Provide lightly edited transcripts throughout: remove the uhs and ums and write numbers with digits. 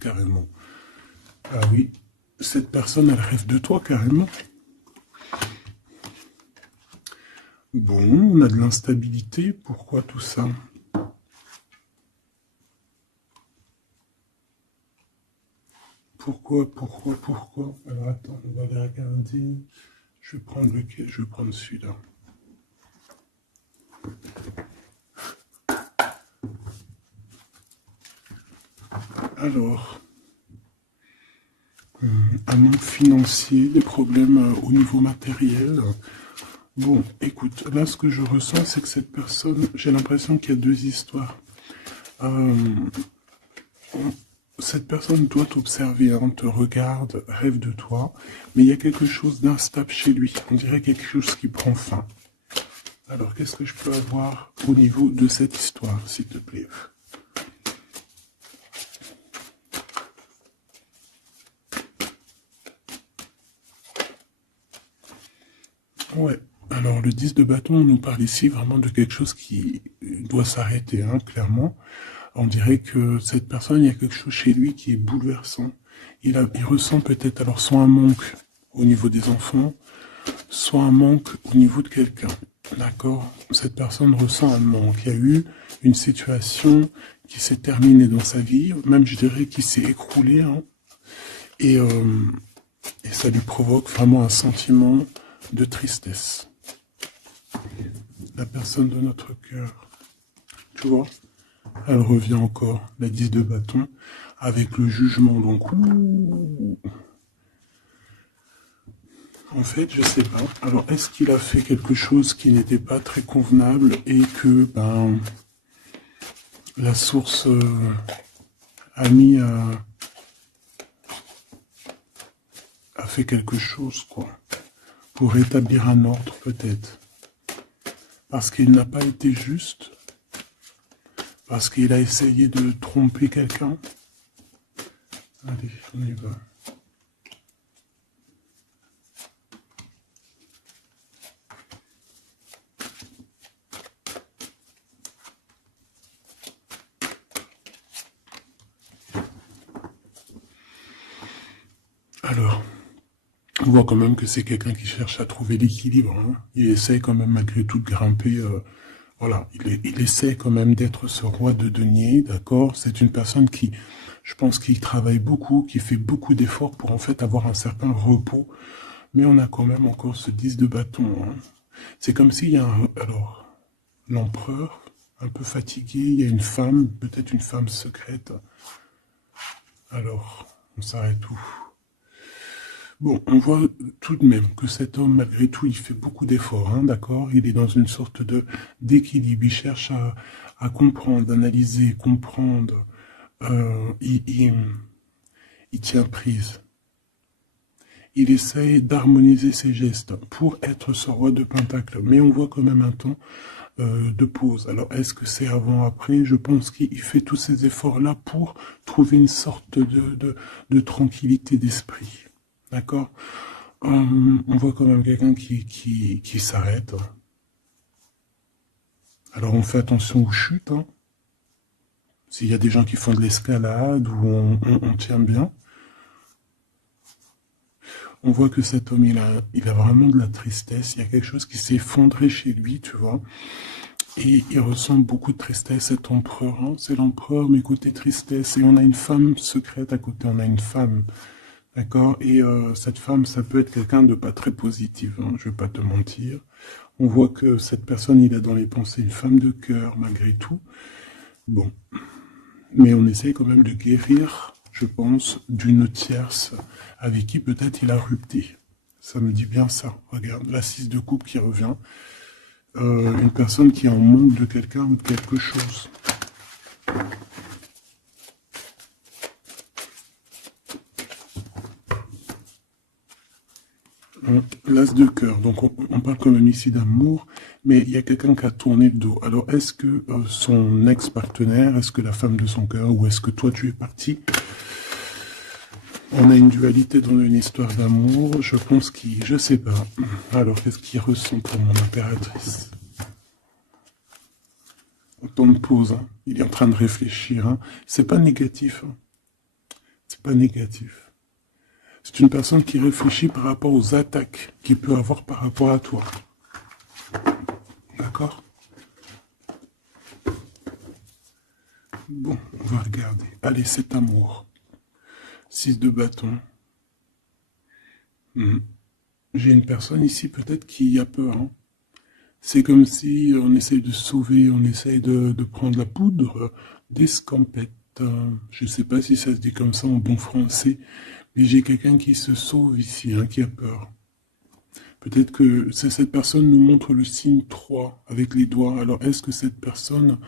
carrément. Ah oui, cette personne, elle rêve de toi, carrément. Bon, on a de l'instabilité, pourquoi tout ça? Pourquoi? Alors attends, on va les regarder. Je vais prendre lequel? Je vais prendre celui-là. Alors, un manque financier, des problèmes au niveau matériel. Bon, écoute, là ce que je ressens, c'est que cette personne, j'ai l'impression qu'il y a deux histoires. Euh, Cette personne doit t'observer, hein, te regarde, rêve de toi, mais il y a quelque chose d'instable chez lui. On dirait quelque chose qui prend fin. Alors, qu'est-ce que je peux avoir au niveau de cette histoire, s'il te plaît? Ouais. Alors, le 10 de bâton, on nous parle ici vraiment de quelque chose qui doit s'arrêter, hein, clairement. On dirait que cette personne, il y a quelque chose chez lui qui est bouleversant. Il ressent peut-être alors soit un manque au niveau des enfants, soit un manque au niveau de quelqu'un. D'accord? Cette personne ressent un manque. Il y a eu une situation qui s'est terminée dans sa vie, même je dirais qui s'est écroulée, hein, et, euh, et ça lui provoque vraiment un sentiment de tristesse. La personne de notre cœur, tu vois? Elle revient encore, la 10 de bâton, avec le jugement. Donc, en fait, je sais pas. Alors, est-ce qu'il a fait quelque chose qui n'était pas très convenable et que, ben, la source a mis a fait quelque chose, quoi, pour rétablir un ordre, peut-être. Parce qu'il n'a pas été juste, parce qu'il a essayé de tromper quelqu'un. Allez, on y va. Alors, on voit quand même que c'est quelqu'un qui cherche à trouver l'équilibre, hein. Il essaie quand même malgré tout de grimper. Voilà, il essaie quand même d'être ce roi de denier, d'accord? C'est une personne qui, je pense, qui travaille beaucoup, qui fait beaucoup d'efforts pour en fait avoir un certain repos. Mais on a quand même encore ce 10 de bâton, hein. C'est comme s'il y a alors, l'empereur, un peu fatigué, il y a une femme, peut-être une femme secrète. Alors, on s'arrête où? Bon, on voit tout de même que cet homme, malgré tout, il fait beaucoup d'efforts, hein, d'accord? Il est dans une sorte de d'équilibre, il cherche à comprendre, analyser, comprendre. Il tient prise. Il essaye d'harmoniser ses gestes pour être ce roi de Pentacle. Mais on voit quand même un temps de pause. Alors, est-ce que c'est avant, après? Je pense qu'il fait tous ces efforts-là pour trouver une sorte de tranquillité d'esprit. D'accord? On voit quand même quelqu'un qui s'arrête. Alors, on fait attention aux chutes, hein. S'il y a des gens qui font de l'escalade ou on tient bien. On voit que cet homme, il a vraiment de la tristesse. Il y a quelque chose qui s'est effondré chez lui, tu vois. Et il ressent beaucoup de tristesse, cet empereur, hein. C'est l'empereur, mais côté tristesse. Et on a une femme secrète à côté, on a une femme. D'accord? Et cette femme, ça peut être quelqu'un de pas très positif, hein, je vais pas te mentir. On voit que cette personne, il a dans les pensées une femme de cœur, malgré tout. Bon. Mais on essaye quand même de guérir, je pense, d'une tierce avec qui peut-être il a rupté. Ça me dit bien ça. Regarde, la 6 de coupe qui revient. Une personne qui est en manque de quelqu'un ou de quelque chose. L'as de cœur, donc on parle quand même ici d'amour, mais il y a quelqu'un qui a tourné le dos. Alors est-ce que son ex-partenaire, est-ce que la femme de son cœur, ou est-ce que toi tu es parti? On a une dualité dans une histoire d'amour, je pense qu'il, je sais pas. Alors qu'est-ce qu'il ressent pour mon impératrice? Autant de pause, hein. Il est en train de réfléchir, hein. C'est pas négatif, hein. c'est pas négatif. C'est une personne qui réfléchit par rapport aux attaques qu'il peut avoir par rapport à toi. D'accord? Bon, on va regarder. Allez, cet amour. 6 de bâton. J'ai une personne ici peut-être qui a peur. Hein. C'est comme si on essaye de sauver, on essaye de prendre la poudre d'escampette. Je ne sais pas si ça se dit comme ça en bon français, mais j'ai quelqu'un qui se sauve ici, hein, qui a peur. Peut-être que cette personne nous montre le signe 3 avec les doigts. Alors, est-ce que cette personne,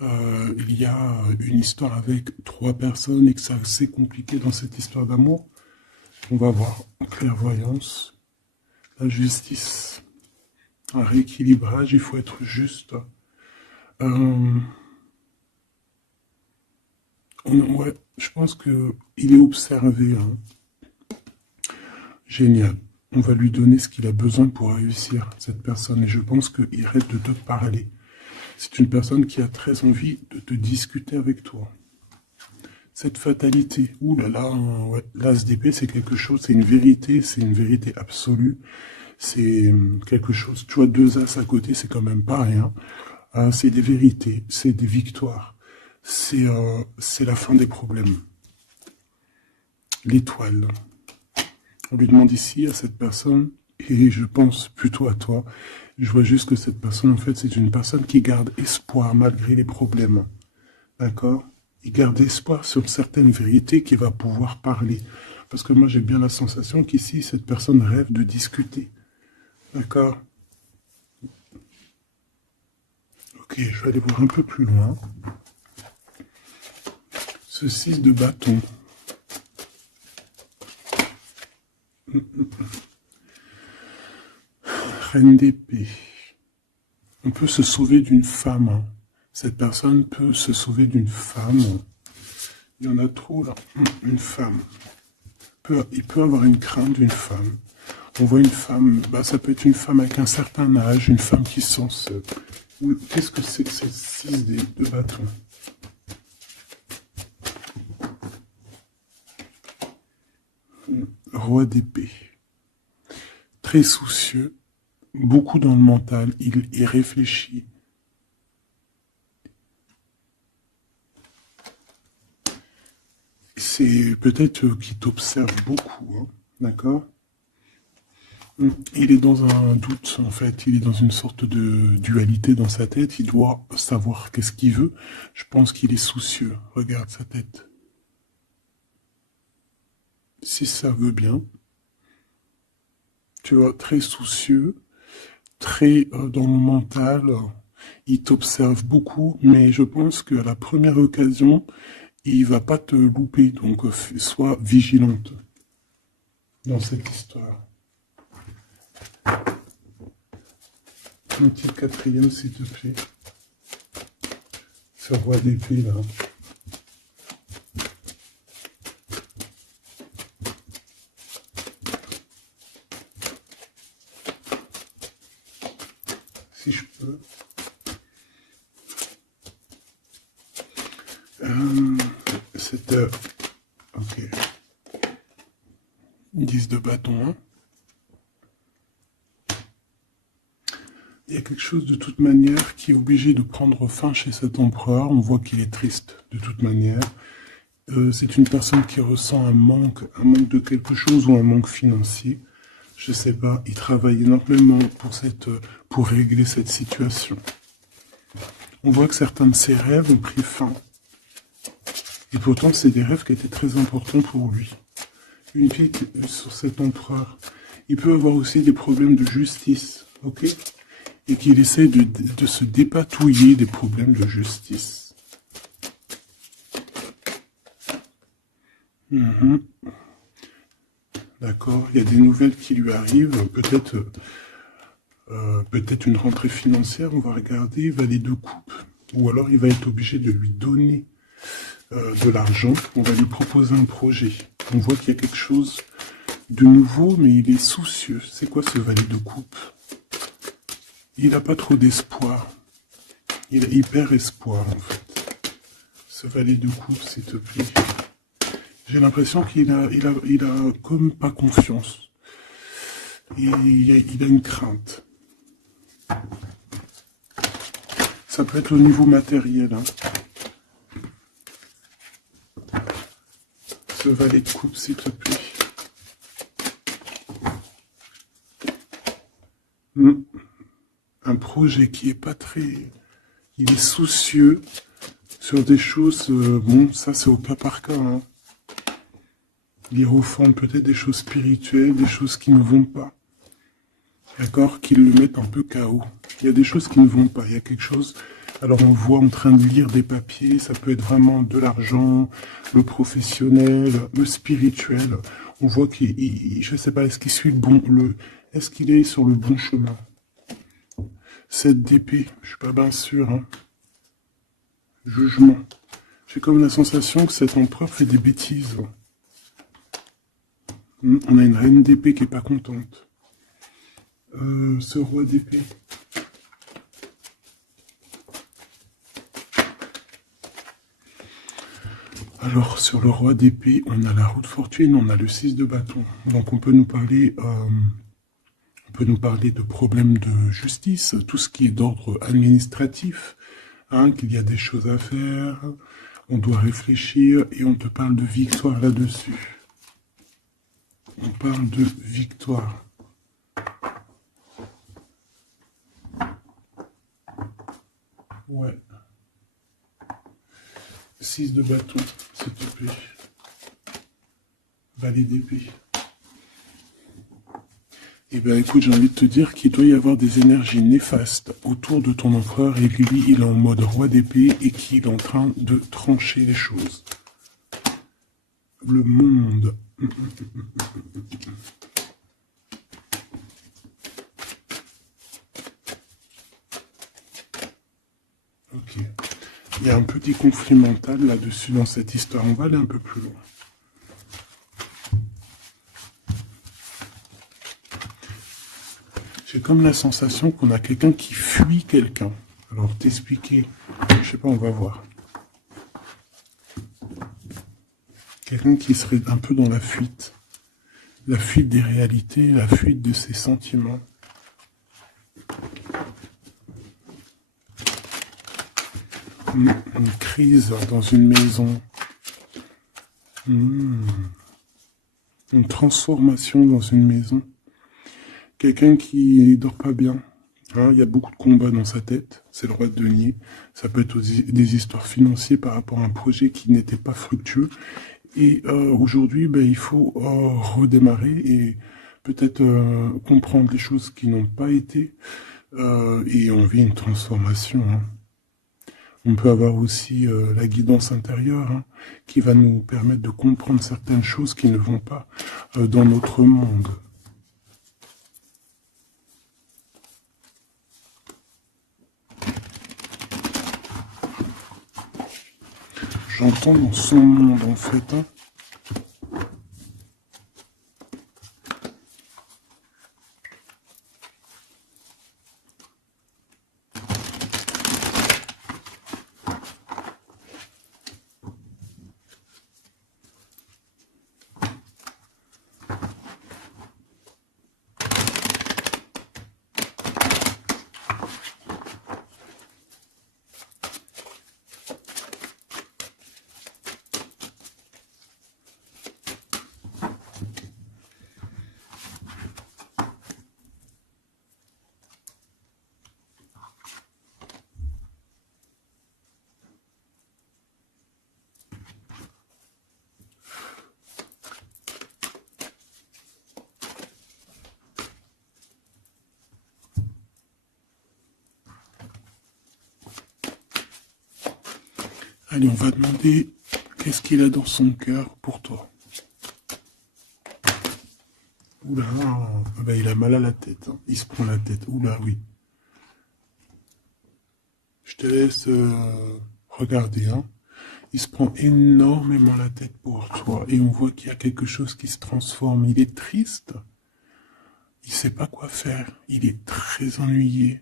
il y a une histoire avec 3 personnes et que c'est assez compliqué dans cette histoire d'amour? On va voir. Clairvoyance, la justice, un rééquilibrage, il faut être juste. Ouais, je pense qu'il est observé. Hein. Génial. On va lui donner ce qu'il a besoin pour réussir, cette personne. Et je pense qu'il rêve de te parler. C'est une personne qui a très envie de te discuter avec toi. Cette fatalité, ouh là là, ouais, l'as d'épée, c'est quelque chose, c'est une vérité absolue. C'est quelque chose, tu vois, 2 as à côté, c'est quand même pas rien. C'est des vérités, c'est des victoires. C'est la fin des problèmes. L'étoile. On lui demande ici à cette personne, et je pense plutôt à toi, je vois juste que cette personne, en fait, c'est une personne qui garde espoir malgré les problèmes. D'accord? Il garde espoir sur certaines vérités qu'il va pouvoir parler. Parce que moi, j'ai bien la sensation qu'ici, cette personne rêve de discuter. D'accord? Ok, je vais aller voir un peu plus loin. Ce 6 de bâton. Reine d'épée. On peut se sauver d'une femme. Hein. Cette personne peut se sauver d'une femme. Il y en a trop là. Une femme. Il peut avoir une crainte d'une femme. On voit une femme, bah, ça peut être une femme avec un certain âge, une femme qui se sent seule. Qu'est-ce que c'est que ces 6 de bâton? Roi d'épée. Très soucieux, beaucoup dans le mental, il réfléchit. C'est peut-être qu'il t'observe beaucoup, hein, d'accord? Il est dans un doute, en fait, il est dans une sorte de dualité dans sa tête, il doit savoir qu'est-ce qu'il veut. Je pense qu'il est soucieux, regarde sa tête. Si ça veut bien, tu vois, très soucieux, très dans le mental, il t'observe beaucoup, mais je pense qu'à la première occasion, il va pas te louper, donc sois vigilante dans cette histoire. Un petit 4e, s'il te plaît. Ce roi d'épée, là. Si je peux. Ok. 10 de bâton, hein. Il y a quelque chose de toute manière qui est obligé de prendre fin chez cet empereur. On voit qu'il est triste de toute manière. C'est une personne qui ressent un manque de quelque chose ou un manque financier. Je sais pas, il travaille énormément pour régler cette situation. On voit que certains de ses rêves ont pris fin. Et pourtant, c'est des rêves qui étaient très importants pour lui. Une pique sur cet empereur. Il peut avoir aussi des problèmes de justice, ok? Et qu'il essaie de se dépatouiller des problèmes de justice. D'accord, il y a des nouvelles qui lui arrivent, peut-être une rentrée financière, on va regarder, valet de coupe. Ou alors il va être obligé de lui donner de l'argent, on va lui proposer un projet. On voit qu'il y a quelque chose de nouveau, mais il est soucieux. C'est quoi ce valet de coupe? Il n'a pas trop d'espoir. Il a hyper espoir, en fait. Ce valet de coupe, s'il te plaît. J'ai l'impression qu'il a comme pas confiance. Il a une crainte. Ça peut être au niveau matériel. Hein. Ce valet de coupe, s'il te plaît. Un projet qui est pas très... Il est soucieux sur des choses... bon, ça c'est au cas par cas. Hein. Il refond peut-être des choses spirituelles, des choses qui ne vont pas. D'accord, qui le mettent un peu KO. Il y a des choses qui ne vont pas. Il y a quelque chose... Alors on voit en train de lire des papiers, ça peut être vraiment de l'argent, le professionnel, le spirituel. On voit qu'il, je sais pas, est-ce qu'il suit est-ce qu'il est sur le bon chemin? Cette d'épée, je suis pas bien sûr. Hein. Jugement. J'ai comme la sensation que cet empereur fait des bêtises. On a une reine d'épée qui est pas contente. Ce roi d'épée. Alors, sur le roi d'épée, on a la roue de fortune, on a le 6 de bâton. Donc, on peut nous parler de problèmes de justice, tout ce qui est d'ordre administratif, hein, qu'il y a des choses à faire, on doit réfléchir, et on te parle de victoire là-dessus. On parle de victoire. Ouais. 6 de bâton, s'il te plaît. Valet d'épée. Eh bien, écoute, j'ai envie de te dire qu'il doit y avoir des énergies néfastes autour de ton empereur, et lui, il est en mode roi d'épée, et qu'il est en train de trancher les choses. Le monde. Ok. Il y a un petit conflit mental là-dessus dans cette histoire. On va aller un peu plus loin. J'ai comme la sensation qu'on a quelqu'un qui fuit quelqu'un. Alors, t'expliquer, je sais pas, on va voir. Quelqu'un qui serait un peu dans la fuite. La fuite des réalités, la fuite de ses sentiments. Une crise dans une maison. Une transformation dans une maison. Quelqu'un qui dort pas bien. Hein, il y a beaucoup de combats dans sa tête. C'est le roi de denier. Ça peut être aussi des histoires financières par rapport à un projet qui n'était pas fructueux. Et aujourd'hui, ben, il faut redémarrer et peut-être comprendre les choses qui n'ont pas été. Et on vit une transformation. Hein. On peut avoir aussi la guidance intérieure hein, qui va nous permettre de comprendre certaines choses qui ne vont pas dans notre monde. J'entends dans son monde en fait. Hein. Allez, on va demander qu'est-ce qu'il a dans son cœur pour toi. Oula, ben, il a mal à la tête. Hein. Il se prend la tête. Oula, oui. Je te laisse regarder. Hein. Il se prend énormément la tête pour toi. Et on voit qu'il y a quelque chose qui se transforme. Il est triste. Il ne sait pas quoi faire. Il est très ennuyé.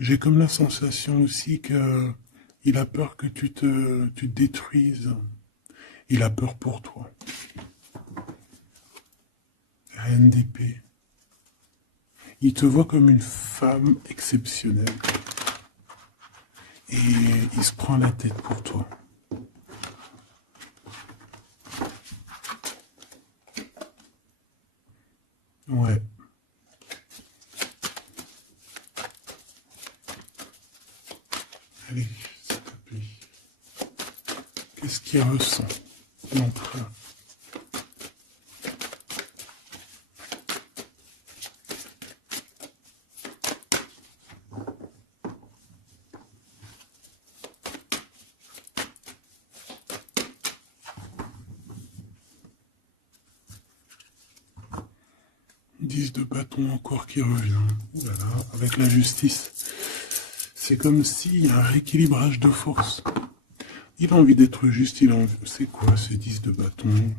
J'ai comme la sensation aussi que Il a peur que tu te détruises. Il a peur pour toi. Reine d'épée. Il te voit comme une femme exceptionnelle. Et il se prend la tête pour toi. Ouais. Allez, s'il te plaît. Qu'est-ce qu'il ressent? L'empereur. De bâton encore qui revient. Ouh là là, avec la justice. C'est comme s'il y a un rééquilibrage de force. Il a envie d'être juste, il a envie... C'est quoi ce 10 de bâton?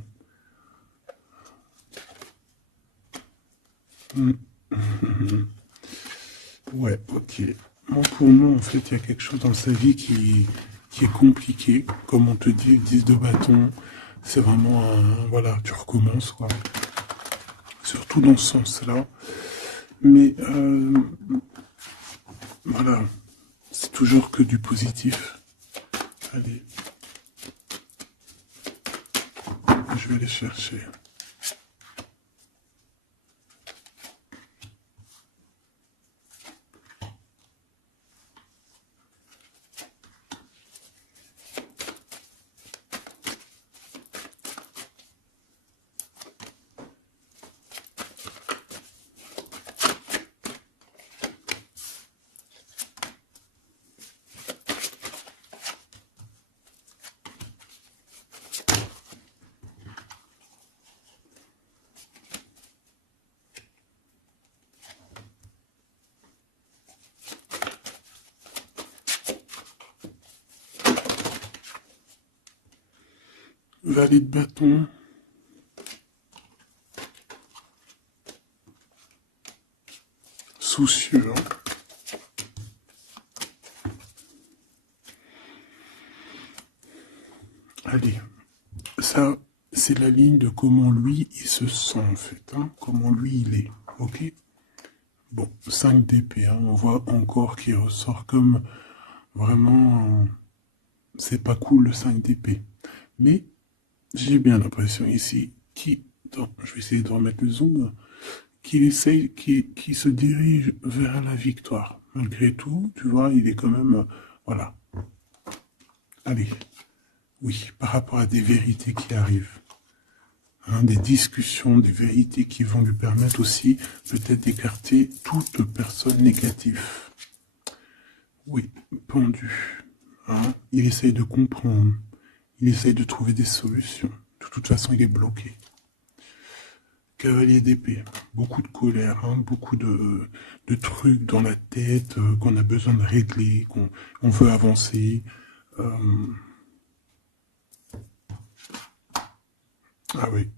Ouais, ok. Moi, pour moi, en fait, il y a quelque chose dans sa vie qui est compliqué. Comme on te dit, 10 de bâton, c'est vraiment un... Voilà, tu recommences, quoi. Surtout dans ce sens-là. Mais, voilà, c'est toujours que du positif. Allez. Je vais les chercher. Valet de bâton. Soucieux. Allez. Ça, c'est la ligne de comment lui, il se sent, en fait. Hein, comment lui, il est. Ok? Bon, 5 d'épée. Hein, on voit encore qu'il ressort comme vraiment... c'est pas cool, le 5 d'épée. Mais j'ai bien l'impression ici je vais essayer de remettre le zoom, qu'il essaye, qu'il se dirige vers la victoire. Malgré tout, tu vois, il est quand même, voilà. Allez, oui, par rapport à des vérités qui arrivent, hein, des discussions, des vérités qui vont lui permettre aussi peut-être d'écarter toute personne négative. Oui, pendu. Hein, il essaye de comprendre, il essaye de trouver des solutions. De toute façon, il est bloqué. Cavalier d'épée, beaucoup de colère, hein, beaucoup de trucs dans la tête qu'on a besoin de régler, qu'on veut avancer. Ah oui,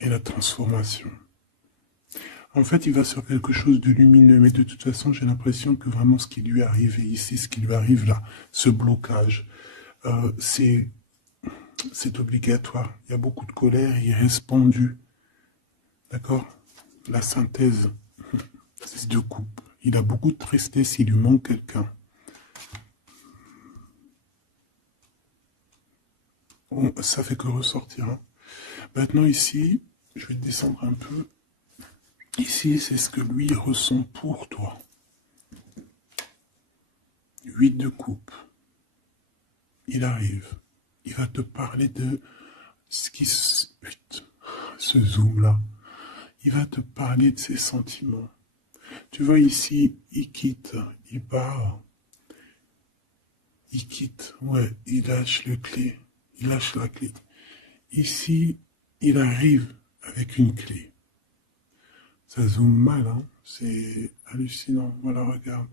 et la transformation. En fait, il va sur quelque chose de lumineux, mais de toute façon, j'ai l'impression que vraiment ce qui lui arrive ici, ce qui lui arrive là, ce blocage, c'est obligatoire. Il y a beaucoup de colère, il reste pendu. D'accord? La synthèse, c'est de coupe. Il a beaucoup de tristesse, il lui manque quelqu'un. Bon, ça fait que ressortir. Hein. Maintenant ici, je vais descendre un peu. Ici, c'est ce que lui ressent pour toi. 8 de coupe. Il arrive. Il va te parler de ce qui se... Ce zoom-là. Il va te parler de ses sentiments. Tu vois ici, il quitte, il part. Il quitte, ouais, il lâche le clé. Il lâche la clé. Ici, il arrive avec une clé. Ça zoome mal, hein. C'est hallucinant. Voilà, regarde.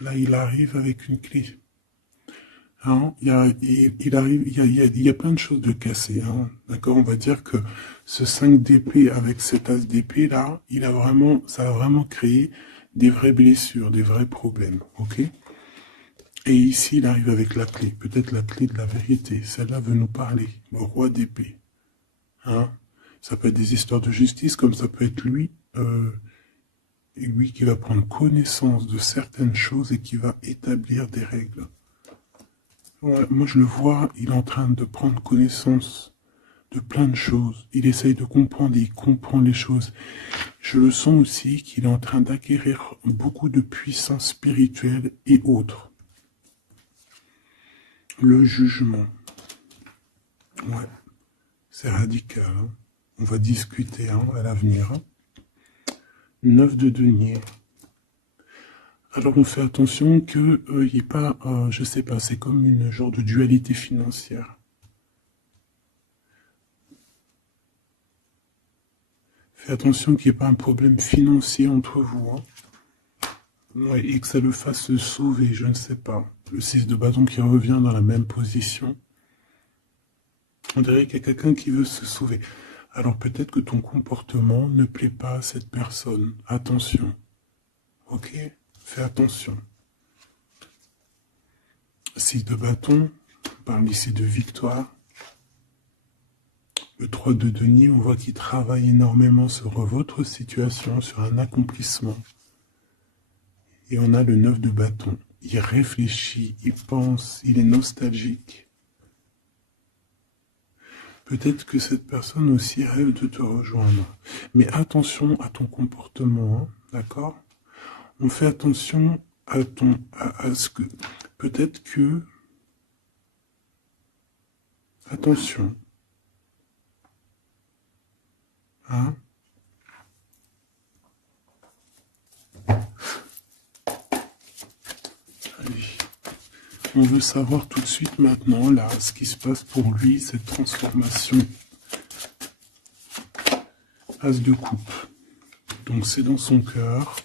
Là, il arrive avec une clé. Hein, il arrive, il y a plein de choses de cassées. Hein, d'accord, on va dire que ce 5 d'épée avec cet as d'épée là, ça a vraiment créé des vraies blessures, des vrais problèmes. Ok. Et ici, il arrive avec la clé, peut-être la clé de la vérité. Celle-là veut nous parler, le roi d'épée. Hein? Ça peut être des histoires de justice, comme ça peut être lui qui va prendre connaissance de certaines choses et qui va établir des règles. Ouais, moi, je le vois, il est en train de prendre connaissance de plein de choses. Il essaye de comprendre et il comprend les choses. Je le sens aussi qu'il est en train d'acquérir beaucoup de puissance spirituelle et autres. Le jugement. Ouais, c'est radical. Hein. On va discuter à l'avenir. Hein. 9 de denier. Alors on fait attention qu'il n'y ait pas, je sais pas, c'est comme une genre de dualité financière. Fais attention qu'il n'y ait pas un problème financier entre vous. Hein. Ouais, et que ça le fasse se sauver, je ne sais pas. Le 6 de bâton qui revient dans la même position. On dirait qu'il y a quelqu'un qui veut se sauver. Alors peut-être que ton comportement ne plaît pas à cette personne. Attention. Ok? Fais attention. 6 de bâton, on parle ici de victoire. Le 3 de denier, on voit qu'il travaille énormément sur votre situation, sur un accomplissement. Et on a le 9 de bâton. Il réfléchit, il pense, il est nostalgique. Peut-être que cette personne aussi rêve de te rejoindre. Mais attention à ton comportement, hein, d'accord? On fait attention à ce que... Peut-être que... Attention. Hein? Allez. On veut savoir tout de suite maintenant, là, ce qui se passe pour lui, cette transformation. As de coupe. Donc c'est dans son cœur,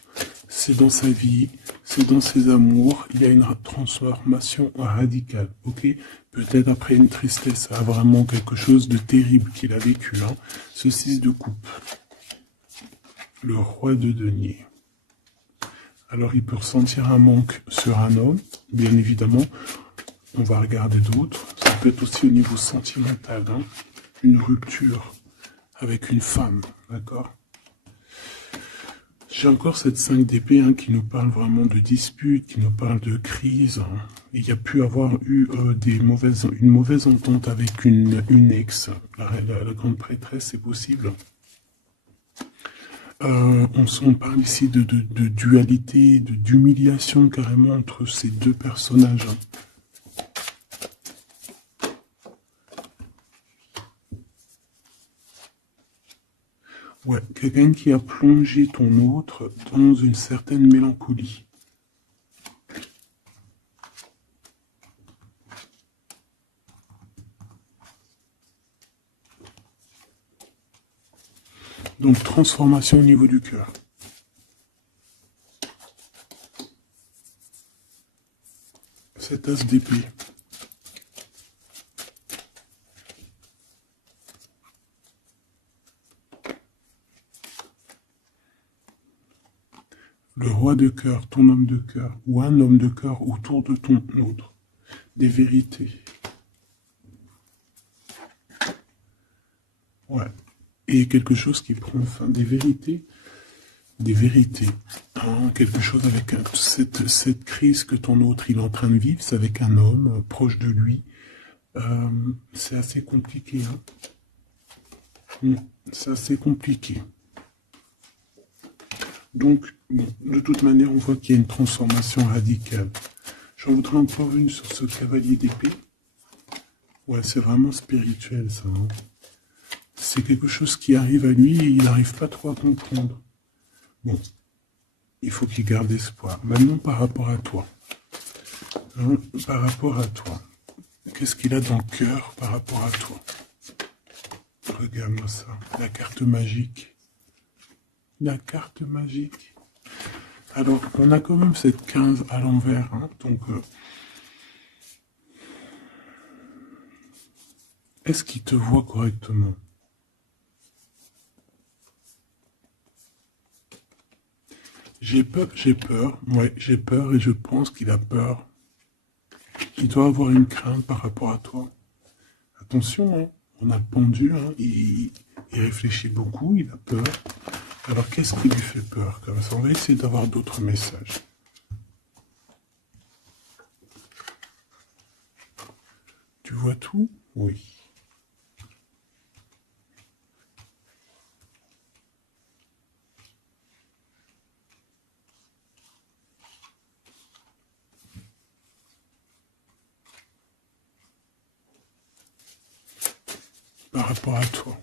c'est dans sa vie, c'est dans ses amours. Il y a une transformation radicale, ok? Peut-être après une tristesse, vraiment quelque chose de terrible qu'il a vécu. Hein. Ce 6 de coupe. Le roi de denier. Alors il peut ressentir un manque sur un homme, bien évidemment. On va regarder d'autres. Ça peut être aussi au niveau sentimental, hein. Une rupture avec une femme, d'accord? J'ai encore cette 5 d'épée qui nous parle vraiment de dispute, qui nous parle de crise. Hein. Il y a pu avoir eu une mauvaise entente avec une ex. La grande prêtresse, c'est possible. On parle ici de dualité, d'humiliation carrément entre ces deux personnages. Hein. Ouais, quelqu'un qui a plongé ton autre dans une certaine mélancolie. Donc, transformation au niveau du cœur. Cet as d'épée. Le roi de cœur, ton homme de cœur, ou un homme de cœur autour de ton autre. Des vérités. Ouais. Et quelque chose qui prend fin. Des vérités. Des vérités. Hein, quelque chose avec cette crise que ton autre il est en train de vivre, c'est avec un homme proche de lui. C'est assez compliqué. Hein. C'est assez compliqué. Donc, bon, de toute manière, on voit qu'il y a une transformation radicale. J'en voudrais encore une sur ce cavalier d'épée. Ouais, c'est vraiment spirituel, ça. Hein. C'est quelque chose qui arrive à lui et il n'arrive pas trop à comprendre. Bon, il faut qu'il garde espoir. Maintenant, par rapport à toi. Hein, par rapport à toi. Qu'est-ce qu'il a dans le cœur par rapport à toi? Regarde-moi ça. La carte magique. La carte magique. Alors, on a quand même cette 15 à l'envers. Hein, donc, est-ce qu'il te voit correctement? J'ai peur, ouais, j'ai peur et je pense qu'il a peur Il doit avoir une crainte par rapport à toi. Attention, hein, on a le pendu, hein, il réfléchit beaucoup, il a peur. Alors qu'est-ce qui lui fait peur comme ça? On va essayer d'avoir d'autres messages. Tu vois tout? Oui. Par rapport à toi.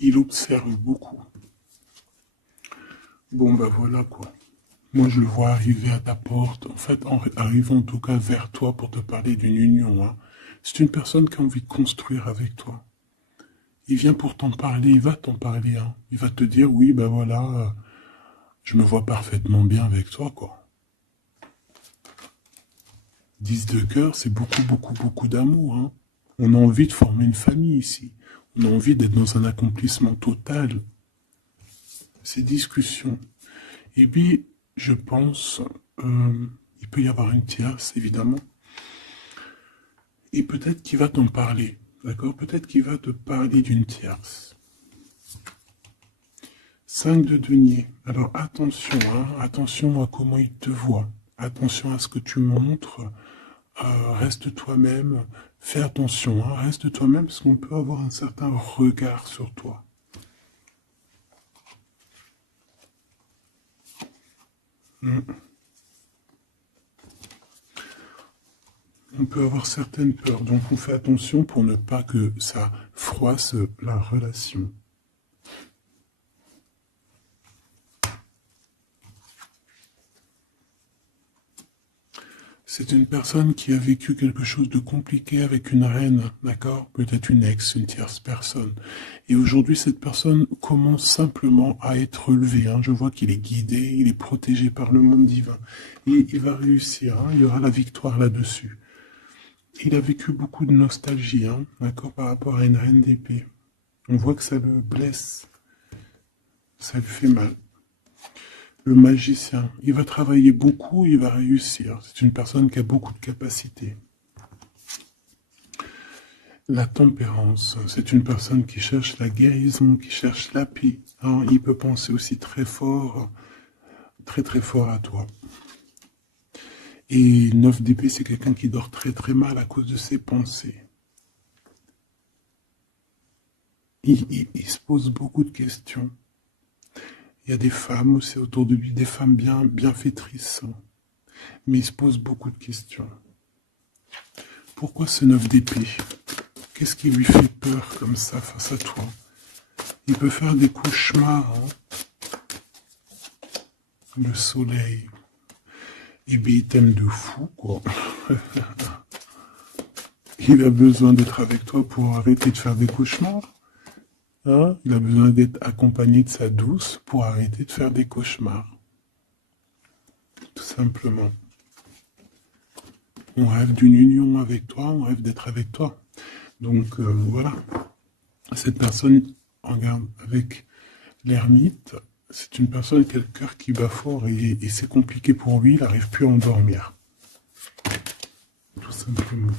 Il observe beaucoup. Bon, bah voilà quoi. Moi, je le vois arriver à ta porte, en fait, en arrivant en tout cas vers toi pour te parler d'une union. Hein. C'est une personne qui a envie de construire avec toi. Il vient pour t'en parler, il va t'en parler. Hein. Il va te dire, oui, bah voilà, je me vois parfaitement bien avec toi, quoi. 10 de cœur, c'est beaucoup, beaucoup, beaucoup d'amour. Hein. On a envie de former une famille ici. On a envie d'être dans un accomplissement total. Ces discussions. Et puis, je pense, il peut y avoir une tierce, évidemment. Et peut-être qu'il va t'en parler, d'accord? Peut-être qu'il va te parler d'une tierce. 5 de denier. Alors attention, hein, attention à comment il te voit. Attention à ce que tu montres. Reste toi-même. Fais attention, hein, reste toi-même parce qu'on peut avoir un certain regard sur toi. On peut avoir certaines peurs, donc on fait attention pour ne pas que ça froisse la relation. C'est une personne qui a vécu quelque chose de compliqué avec une reine, d'accord? Peut-être une ex, une tierce personne. Et aujourd'hui, cette personne commence simplement à être relevée. Hein. Je vois qu'il est guidé, il est protégé par le monde divin. Et il va réussir, hein. Il y aura la victoire là-dessus. Il a vécu beaucoup de nostalgie, hein, d'accord, par rapport à une reine d'épée. On voit que ça le blesse, ça lui fait mal. Le magicien, il va travailler beaucoup, il va réussir. C'est une personne qui a beaucoup de capacités. La tempérance, c'est une personne qui cherche la guérison, qui cherche la paix. Hein, il peut penser aussi très fort, très très fort à toi. Et 9 d'épée, c'est quelqu'un qui dort très très mal à cause de ses pensées. Il se pose beaucoup de questions. Il y a des femmes aussi autour de lui, des femmes bienfaitrices. Mais il se pose beaucoup de questions. Pourquoi ce 9 d'épée? Qu'est-ce qui lui fait peur comme ça face à toi? Il peut faire des cauchemars. Hein. Le soleil. Et bien, il t'aime de fou, quoi. Il a besoin d'être avec toi pour arrêter de faire des cauchemars. Hein? Il a besoin d'être accompagné de sa douce pour arrêter de faire des cauchemars. Tout simplement. On rêve d'une union avec toi, on rêve d'être avec toi. Donc voilà. Cette personne, regarde, avec l'ermite, c'est une personne qui a le cœur qui bat fort et c'est compliqué pour lui, il n'arrive plus à endormir. Tout simplement.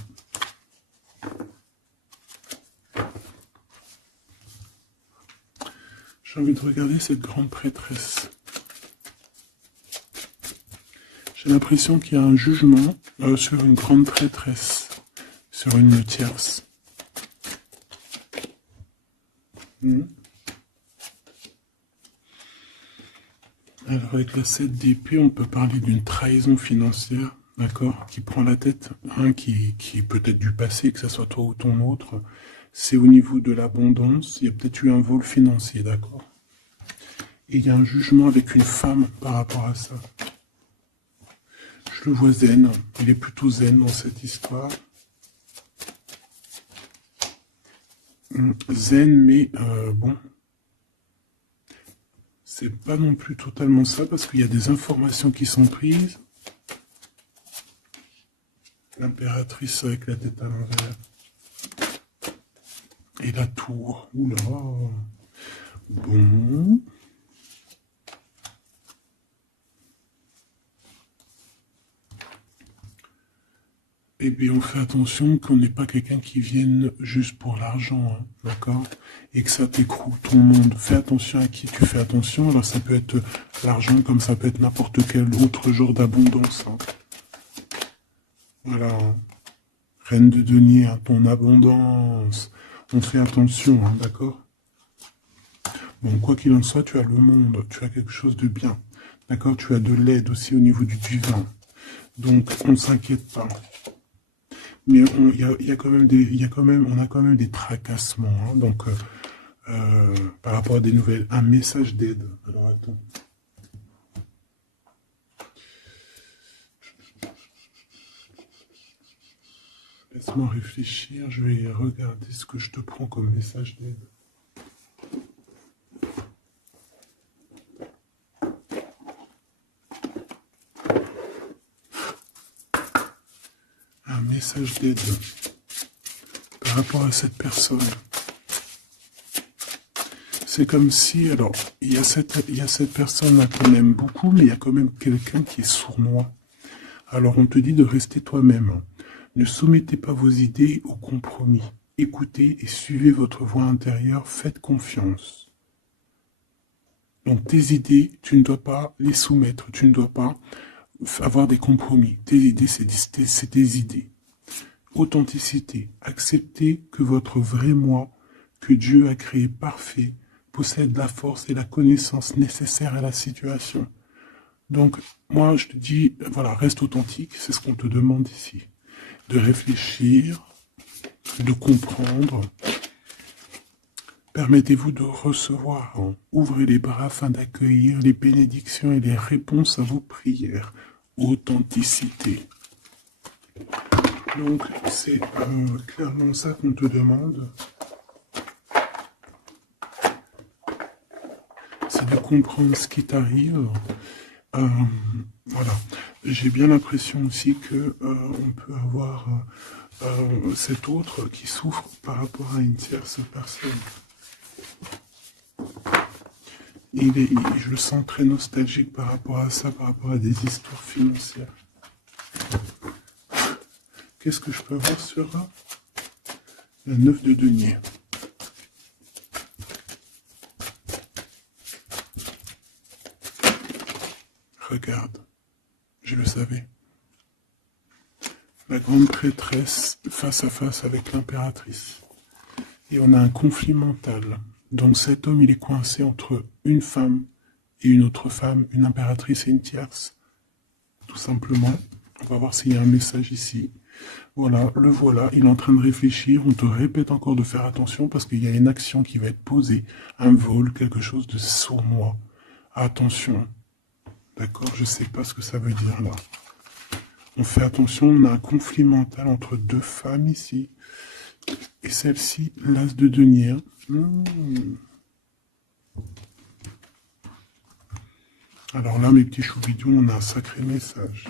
J'ai envie de regarder cette grande prêtresse. J'ai l'impression qu'il y a un jugement sur une grande prêtresse, sur une tierce. Alors avec la 7 d'épée, on peut parler d'une trahison financière, d'accord, qui prend la tête, hein, qui est peut-être du passé, que ce soit toi ou ton autre. C'est au niveau de l'abondance, il y a peut-être eu un vol financier, d'accord. Et il y a un jugement avec une femme par rapport à ça. Je le vois zen, il est plutôt zen dans cette histoire. zen, mais bon, c'est pas non plus totalement ça, parce qu'il y a des informations qui sont prises. L'impératrice avec la tête à l'envers. Et la tour. Oula. Bon. Et bien, on fait attention qu'on n'ait pas quelqu'un qui vienne juste pour l'argent, hein, d'accord? Et que ça t'écroule ton monde. Fais attention à qui tu fais attention. Alors, ça peut être l'argent, comme ça peut être n'importe quel autre genre d'abondance. Hein. Voilà. Hein. Reine de denier, hein, ton abondance. On fait attention, hein, d'accord? Bon, quoi qu'il en soit, tu as le monde, tu as quelque chose de bien. D'accord? Tu as de l'aide aussi au niveau du divin. Donc, on ne s'inquiète pas. Mais on a quand même des tracassements. Hein, donc, par rapport à des nouvelles, un message d'aide. Alors, attends. Laisse-moi réfléchir, je vais regarder ce que je te prends comme message d'aide. Un message d'aide par rapport à cette personne. C'est comme si, alors, il y a cette personne-là qu'on aime beaucoup, mais il y a quand même quelqu'un qui est sournois. Alors, on te dit de rester toi-même. Ne soumettez pas vos idées au compromis. Écoutez et suivez votre voix intérieure, faites confiance. Donc, tes idées, tu ne dois pas les soumettre, tu ne dois pas avoir des compromis. Tes idées, c'est tes idées. Authenticité. Acceptez que votre vrai moi, que Dieu a créé parfait, possède la force et la connaissance nécessaires à la situation. Donc, moi, je te dis, voilà, reste authentique, c'est ce qu'on te demande ici. De réfléchir, de comprendre. Permettez-vous de recevoir. Ouvrez les bras afin d'accueillir les bénédictions et les réponses à vos prières. Authenticité. Donc, c'est clairement ça qu'on te demande. C'est de comprendre ce qui t'arrive. Voilà. J'ai bien l'impression aussi que on peut avoir cet autre qui souffre par rapport à une tierce personne. Je le sens très nostalgique par rapport à ça, par rapport à des histoires financières. Qu'est-ce que je peux voir sur la 9 de denier? Regarde, je le savais. La grande prêtresse face à face avec l'impératrice. Et on a un conflit mental. Donc cet homme, il est coincé entre une femme et une autre femme, une impératrice et une tierce. Tout simplement. On va voir s'il y a un message ici. Voilà, le voilà, il est en train de réfléchir. On te répète encore de faire attention parce qu'il y a une action qui va être posée. Un vol, quelque chose de sournois. Attention. D'accord, je ne sais pas ce que ça veut dire là. On fait attention, on a un conflit mental entre deux femmes ici. Et celle-ci, l'as de denier. Alors là, mes petits choubidous, on a un sacré message.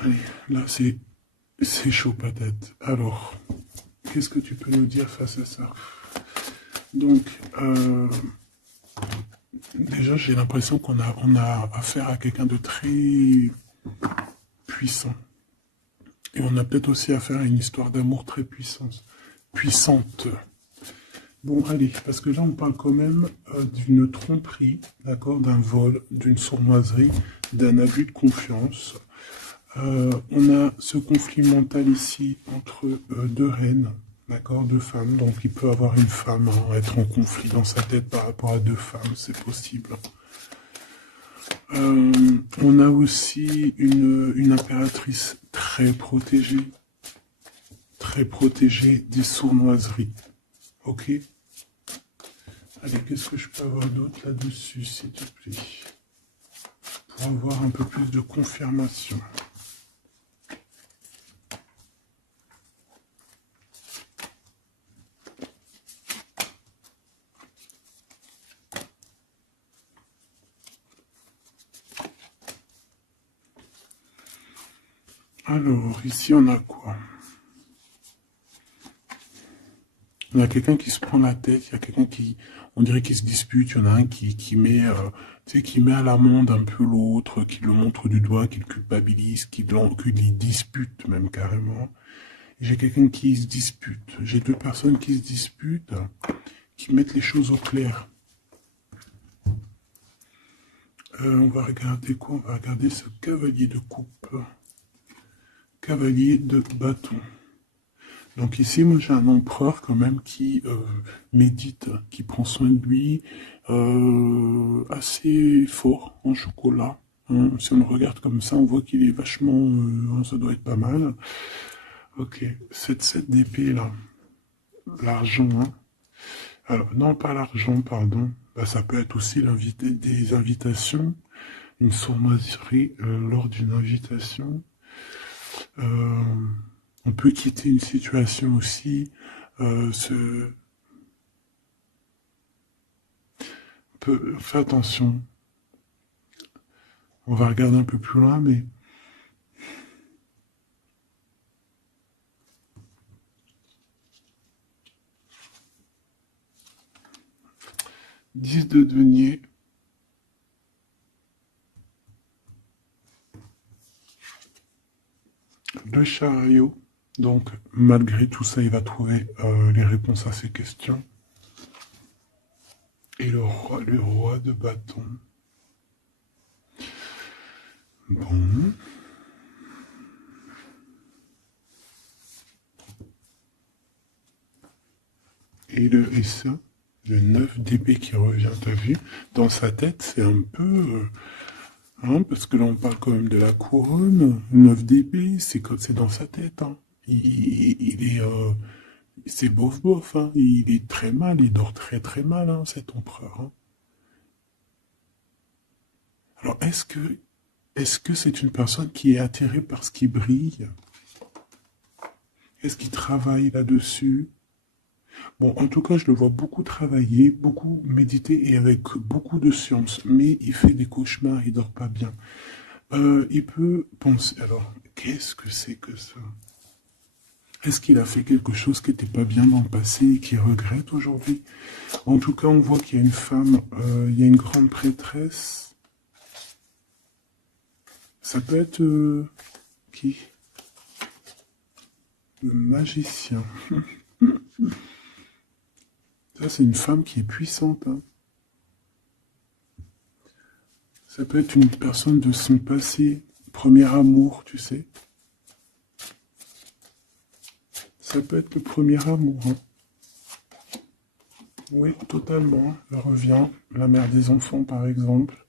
Allez, là, c'est chaud patate. Alors, qu'est-ce que tu peux nous dire face à ça? Donc, déjà, j'ai l'impression qu'on a affaire à quelqu'un de très puissant. Et on a peut-être aussi affaire à une histoire d'amour très puissante. Bon, allez, parce que là, on parle quand même d'une tromperie, d'accord, d'un vol, d'une sournoiserie, d'un abus de confiance. On a ce conflit mental ici entre deux reines, d'accord, deux femmes. Donc, il peut avoir une femme, hein, être en conflit dans sa tête par rapport à deux femmes, c'est possible. On a aussi une impératrice très protégé des sournoiseries. Ok? Allez, qu'est-ce que je peux avoir d'autre là-dessus, s'il te plaît? Pour avoir un peu plus de confirmation. Alors, ici, on a quoi? Il y a quelqu'un qui se prend la tête, il y a quelqu'un qui, on dirait qu'il se dispute, il y en a un qui met, tu sais, qui met à l'amende un peu l'autre, qui le montre du doigt, qui le culpabilise, qui les dispute même carrément. J'ai quelqu'un qui se dispute. J'ai deux personnes qui se disputent, qui mettent les choses au clair. On va regarder quoi? On va regarder ce cavalier de coupe. Cavalier de bâton. Donc ici, moi j'ai un empereur quand même qui médite, qui prend soin de lui, assez fort en chocolat. Hein. Si on le regarde comme ça, on voit qu'il est vachement... ça doit être pas mal. Ok, cette 7 d'épée là, l'argent. Hein. Alors, non, pas l'argent, pardon. Bah, ça peut être aussi des invitations, une sournoiserie lors d'une invitation. Euh, on peut quitter une situation aussi, on peut faire attention. On va regarder un peu plus loin, mais 10 de denier. Le chariot. Donc, malgré tout ça, il va trouver les réponses à ses questions. Et le roi de bâton. Bon. Et ça, le 9 d'épée qui revient, t'as vu? Dans sa tête, c'est un peu... hein, parce que là, on parle quand même de la couronne. 9 d'épée, c'est dans sa tête. Hein. Il est... c'est bof. Hein. Il est très mal, il dort très mal, hein, cet empereur. Hein. Alors, est-ce que c'est une personne qui est attirée par ce qui brille? Est-ce qu'il travaille là-dessus? Bon, en tout cas, je le vois beaucoup travailler, beaucoup méditer et avec beaucoup de science. Mais il fait des cauchemars, il dort pas bien. Il peut penser... Alors, qu'est-ce que c'est que ça? Est-ce qu'il a fait quelque chose qui n'était pas bien dans le passé et qu'il regrette aujourd'hui? En tout cas, on voit qu'il y a une femme, il y a une grande prêtresse. Ça peut être... qui? Le magicien. Ça, c'est une femme qui est puissante. Hein. Ça peut être une personne de son passé, premier amour, tu sais. Ça peut être le premier amour. Hein. Oui, totalement. Elle revient. La mère des enfants, par exemple.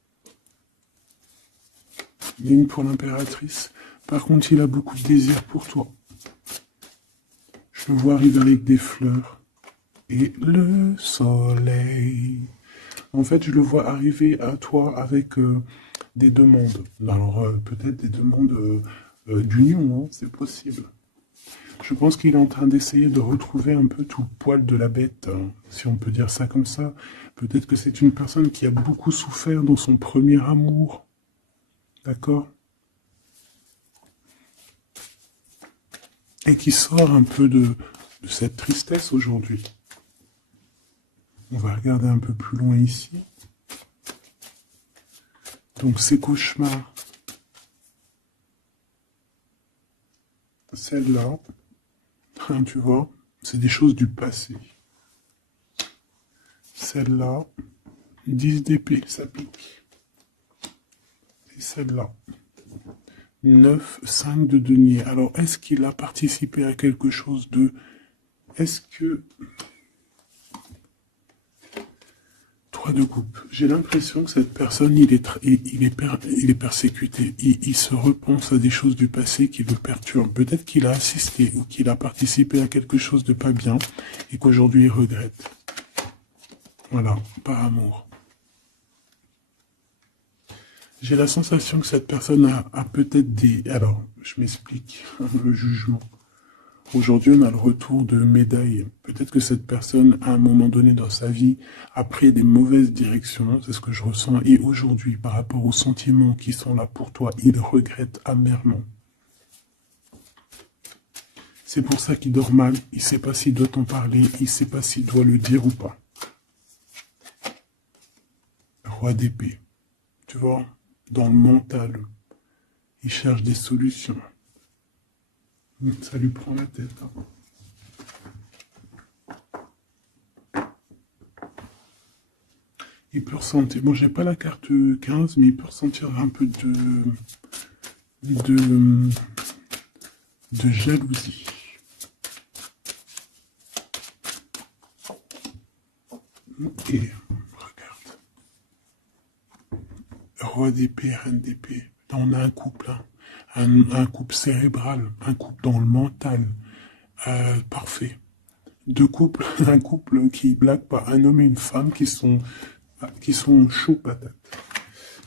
Ligne pour l'impératrice. Par contre, il a beaucoup de désir pour toi. Je le vois arriver avec des fleurs. Et le soleil. En fait, je le vois arriver à toi avec des demandes. Alors, peut-être des demandes d'union, hein, c'est possible. Je pense qu'il est en train d'essayer de retrouver un peu tout le poil de la bête, hein, si on peut dire ça comme ça. Peut-être que c'est une personne qui a beaucoup souffert dans son premier amour. D'accord? Et qui sort un peu de cette tristesse aujourd'hui. On va regarder un peu plus loin ici. Donc ces cauchemars. Celle-là, hein, tu vois, c'est des choses du passé. Celle-là, 10 d'épée, ça pique. Et celle-là, 9, 5 de denier. Alors, est-ce qu'il a participé à quelque chose de... Est-ce que... 3 de coupe. J'ai l'impression que cette personne, il est persécuté. Il se repense à des choses du passé qui le perturbent. Peut-être qu'il a assisté ou qu'il a participé à quelque chose de pas bien et qu'aujourd'hui il regrette. Voilà, par amour. J'ai la sensation que cette personne a peut-être des... Alors, je m'explique, le jugement. Aujourd'hui, on a le retour de médaille. Peut-être que cette personne, à un moment donné dans sa vie, a pris des mauvaises directions, c'est ce que je ressens, et aujourd'hui, par rapport aux sentiments qui sont là pour toi, il regrette amèrement. C'est pour ça qu'il dort mal, il ne sait pas s'il doit t'en parler, il ne sait pas s'il doit le dire ou pas. Roi d'épée, tu vois, dans le mental, il cherche des solutions. Ça lui prend la tête. Il peut ressentir, bon j'ai pas la carte 15, mais il peut ressentir un peu de jalousie. Et regarde. Roi d'épée, reine d'épée. On a un couple, hein. Un couple cérébral, un couple dans le mental. Parfait. Deux couples, un couple qui blague pas, un homme et une femme qui sont chauds patates.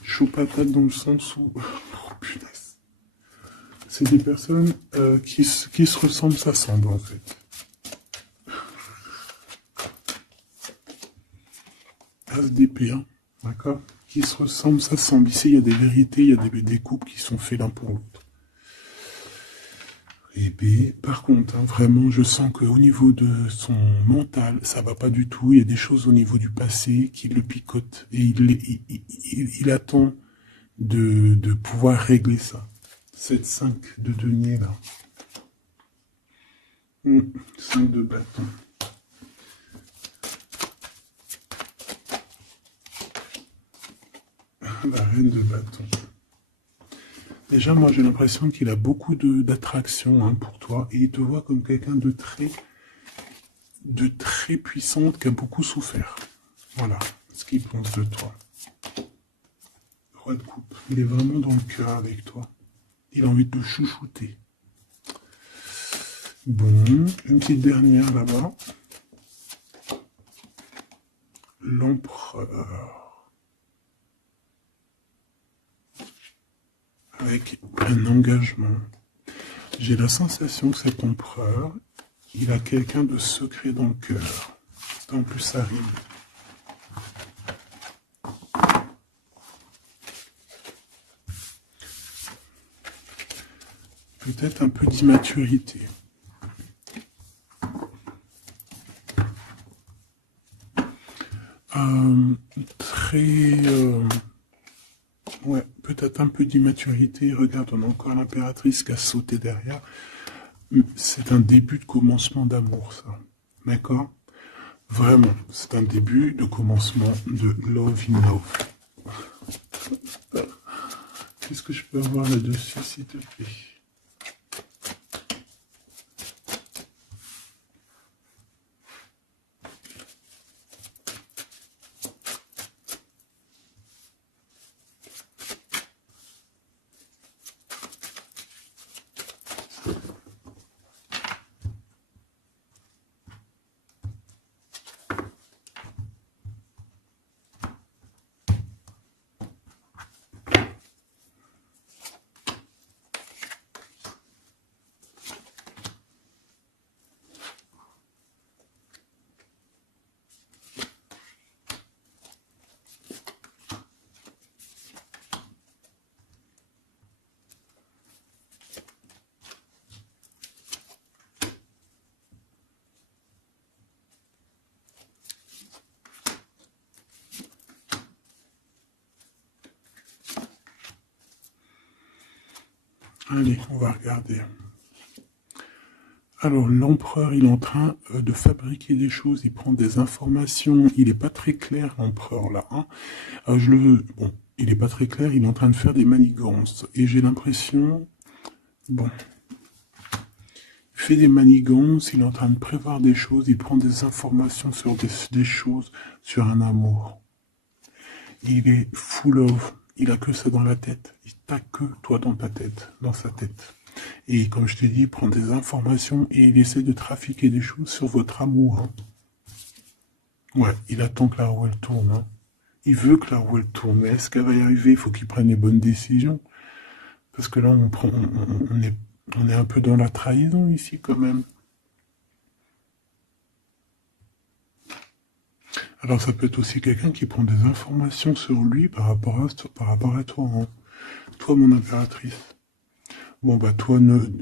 Chauds patates dans le sens où... Oh punaise. C'est des personnes qui se ressemblent, s'assemblent en fait. As d'épée, hein, d'accord? Qui se ressemblent, s'assemblent. Ici, il y a des vérités, il y a des couples qui sont faits l'un pour l'autre. Et B, par contre, hein, vraiment, je sens qu'au niveau de son mental, ça va pas du tout. Il y a des choses au niveau du passé qui le picotent. Et il attend de pouvoir régler ça. Cette 5 de denier, là. 5 de bâton. La reine de bâton. Déjà, moi, j'ai l'impression qu'il a beaucoup d'attraction hein, pour toi. Et il te voit comme quelqu'un de très puissante, qui a beaucoup souffert. Voilà ce qu'il pense de toi. Roi de coupe. Il est vraiment dans le cœur avec toi. Il a envie de te chouchouter. Bon, une petite dernière là-bas. L'empereur. Avec un engagement. J'ai la sensation que cet empereur, il a quelqu'un de secret dans le cœur. En plus, ça rime. Peut-être un peu d'immaturité. Ouais, peut-être un peu d'immaturité. Regarde, on a encore l'impératrice qui a sauté derrière. C'est un début de commencement d'amour, ça. D'accord? Vraiment, c'est un début de commencement de love in love. Qu'est-ce que je peux avoir là-dessus, s'il te plaît? Allez, on va regarder. Alors, l'empereur, il est en train de fabriquer des choses, il prend des informations, il n'est pas très clair, l'empereur, là. Hein. Bon, il n'est pas très clair, il est en train de faire des manigances. Et j'ai l'impression, bon, il fait des manigances, il est en train de prévoir des choses, il prend des informations sur des choses, sur un amour. Il est full of. Il a que ça dans la tête. Il t'a que toi dans ta tête, dans sa tête. Et comme je t'ai dit, il prend des informations et il essaie de trafiquer des choses sur votre amour. Hein. Ouais, il attend que la roue elle tourne. Hein. Il veut que la roue elle tourne. Mais est-ce qu'elle va y arriver? Il faut qu'il prenne les bonnes décisions. Parce que là, on est un peu dans la trahison ici quand même. Alors ça peut être aussi quelqu'un qui prend des informations sur lui par rapport à toi. Hein. Toi, mon impératrice. Bon, bah toi,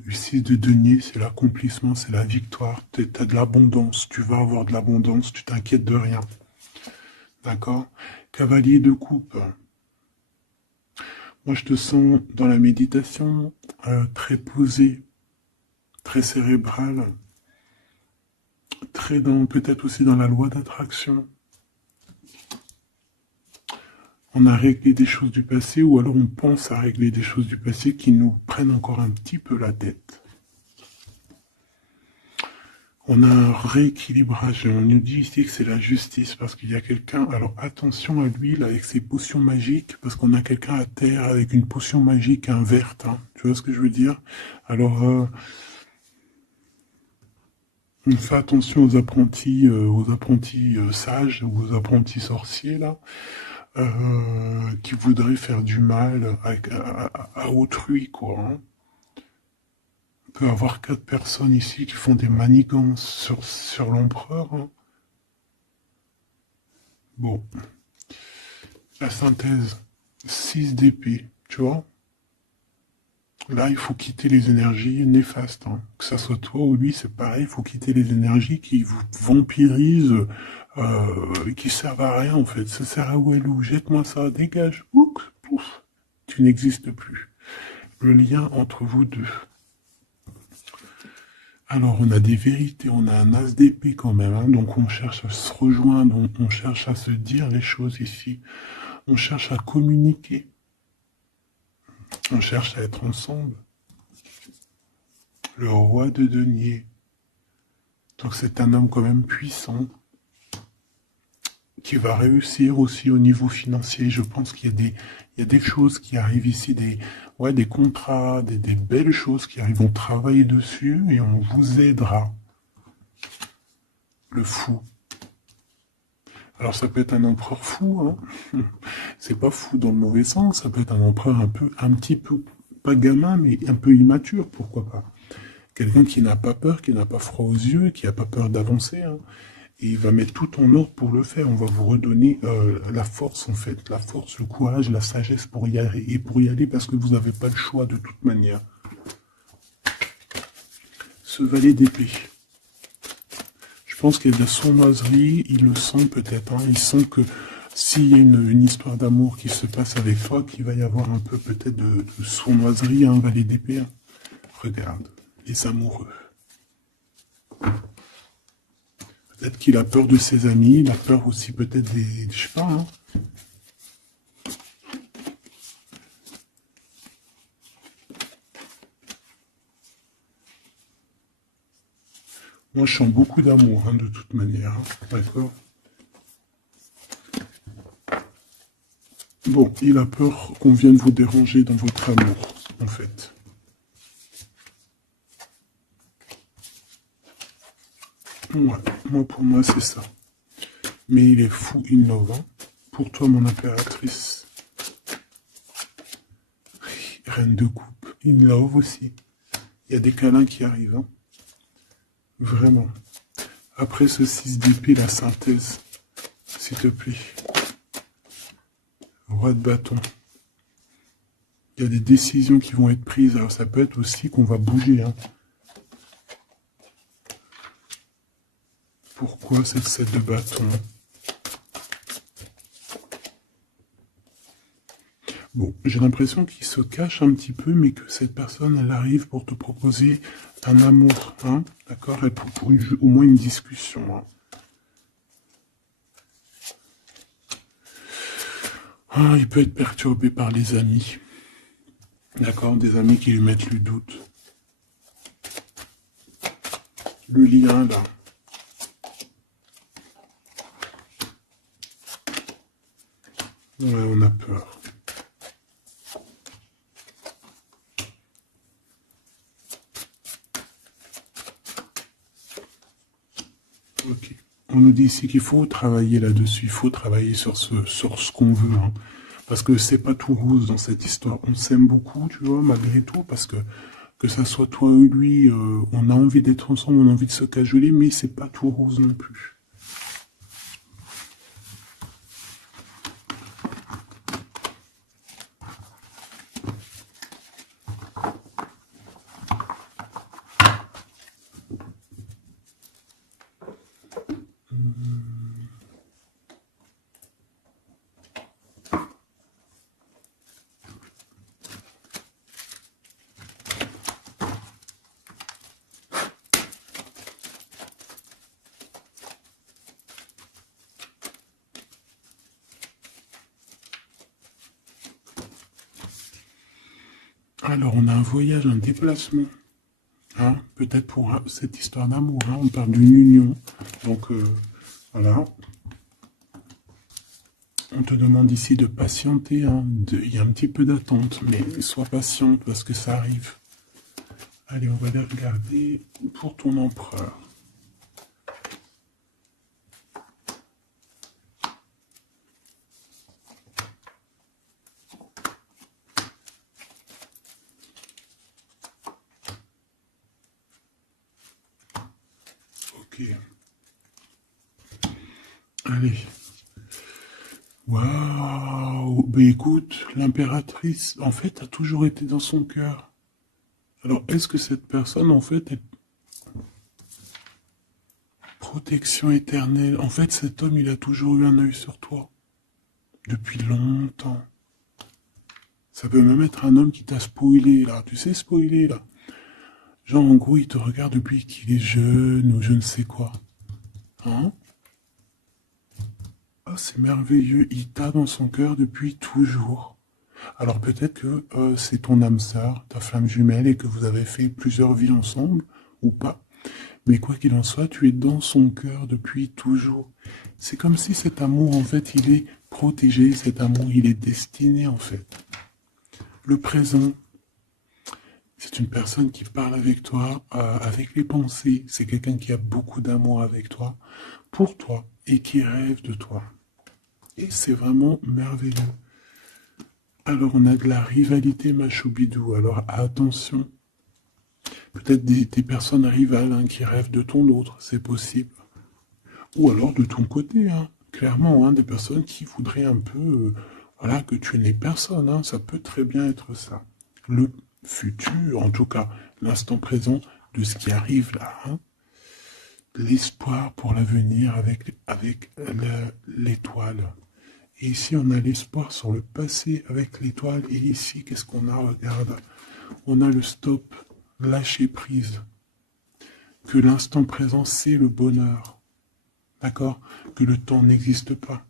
ici de denier, c'est l'accomplissement, c'est la victoire. T'as de l'abondance, tu vas avoir de l'abondance, tu t'inquiètes de rien. D'accord? Cavalier de coupe. Moi, je te sens dans la méditation, très posé, très cérébral, très dans, peut-être aussi dans la loi d'attraction. On a réglé des choses du passé ou alors on pense à régler des choses du passé qui nous prennent encore un petit peu la tête. On a un rééquilibrage. On nous dit ici que c'est la justice parce qu'il y a quelqu'un. Alors attention à lui là avec ses potions magiques parce qu'on a quelqu'un à terre avec une potion magique verte. Hein. Tu vois ce que je veux dire? Alors on fait attention aux apprentis sages ou aux apprentis sorciers là. Qui voudraient faire du mal à autrui, quoi. Hein. On peut avoir 4 personnes ici qui font des manigances sur l'empereur. Hein. Bon, la synthèse, 6 d'épée, tu vois. Là, il faut quitter les énergies néfastes. Hein. Que ça soit toi ou lui, c'est pareil, il faut quitter les énergies qui vous vampirisent, qui servent à rien en fait. Ça sert à Walou, jette-moi ça, dégage, ouf, pouf, tu n'existes plus. Le lien entre vous deux. Alors, on a des vérités, on a un as d'épée quand même, hein, donc on cherche à se rejoindre, on cherche à se dire les choses ici, on cherche à communiquer, on cherche à être ensemble. Le roi de denier, donc c'est un homme quand même puissant, qui va réussir aussi au niveau financier. Je pense qu'il y a des choses qui arrivent ici, des contrats, des belles choses qui arrivent. On travaille dessus et on vous aidera. Le fou. Alors ça peut être un empereur fou, hein. C'est pas fou dans le mauvais sens, ça peut être un empereur un petit peu, pas gamin, mais un peu immature, pourquoi pas. Quelqu'un qui n'a pas peur, qui n'a pas froid aux yeux, qui n'a pas peur d'avancer, hein. Et il va mettre tout en ordre pour le faire. On va vous redonner la force, en fait. La force, le courage, la sagesse pour y aller. Et pour y aller parce que vous n'avez pas le choix de toute manière. Ce valet d'épée. Je pense qu'il y a de la sournoiserie. Il le sent peut-être. Hein. Il sent que s'il y a une histoire d'amour qui se passe avec toi, qu'il va y avoir un peu peut-être de sournoiserie, un valet d'épée. Hein. Regarde, les amoureux. Peut-être qu'il a peur de ses amis, il a peur aussi peut-être je sais pas, hein. Moi, je sens beaucoup d'amour, hein, de toute manière, hein. D'accord? Bon, il a peur qu'on vienne vous déranger dans votre amour, en fait. Ouais, moi, pour moi, c'est ça. Mais il est fou innovant. Pour toi, mon impératrice. Reine de coupe. In love aussi. Il y a des câlins qui arrivent. Hein. Vraiment. Après ce 6 d'épée, la synthèse. S'il te plaît. Roi de bâton. Il y a des décisions qui vont être prises. Alors ça peut être aussi qu'on va bouger. Hein. Pourquoi cette 7 de bâton? Bon, j'ai l'impression qu'il se cache un petit peu, mais que cette personne, elle arrive pour te proposer un amour, hein, d'accord, et pour au moins une discussion. Hein. Ah, il peut être perturbé par les amis, d'accord, des amis qui lui mettent le doute. Le lien, là. Ouais, on a peur. Ok. On nous dit ici qu'il faut travailler là-dessus, il faut travailler sur ce qu'on veut, hein. Parce que c'est pas tout rose dans cette histoire. On s'aime beaucoup, tu vois, malgré tout, parce que ça soit toi ou lui, on a envie d'être ensemble, on a envie de se cajoler, mais c'est pas tout rose non plus. Alors, on a un voyage, un déplacement, hein, peut-être pour cette histoire d'amour, hein, on parle d'une union. Donc, voilà. On te demande ici de patienter, hein, il y a un petit peu d'attente, mais sois patiente parce que ça arrive. Allez, on va aller regarder pour ton empereur. Ok. Allez. Waouh. Ben écoute, l'impératrice, en fait, a toujours été dans son cœur. Alors, est-ce que cette personne, en fait, est protection éternelle? En fait, cet homme, il a toujours eu un œil sur toi. Depuis longtemps. Ça peut même être un homme qui t'a spoilé, là. Tu sais, spoiler, là. Genre, en gros, il te regarde depuis qu'il est jeune ou je ne sais quoi. Hein? Ah, c'est merveilleux. Il t'a dans son cœur depuis toujours. Alors peut-être que c'est ton âme sœur, ta flamme jumelle, et que vous avez fait plusieurs vies ensemble, ou pas. Mais quoi qu'il en soit, tu es dans son cœur depuis toujours. C'est comme si cet amour, en fait, il est protégé, cet amour, il est destiné, en fait. Le présent, c'est une personne qui parle avec toi, avec les pensées. C'est quelqu'un qui a beaucoup d'amour avec toi, pour toi, et qui rêve de toi. Et c'est vraiment merveilleux. Alors on a de la rivalité machoubidou. Alors attention. Peut-être des personnes rivales, hein, qui rêvent de ton autre, c'est possible. Ou alors de ton côté, hein, clairement, hein, des personnes qui voudraient un peu, voilà, que tu n'aies personne, hein, ça peut très bien être ça. Le futur, en tout cas, l'instant présent de ce qui arrive là, hein, l'espoir pour l'avenir avec l'étoile. Et ici, on a l'espoir sur le passé avec l'étoile. Et ici, qu'est-ce qu'on a? Regarde, on a le stop, lâcher prise. Que l'instant présent, c'est le bonheur. D'accord? Que le temps n'existe pas.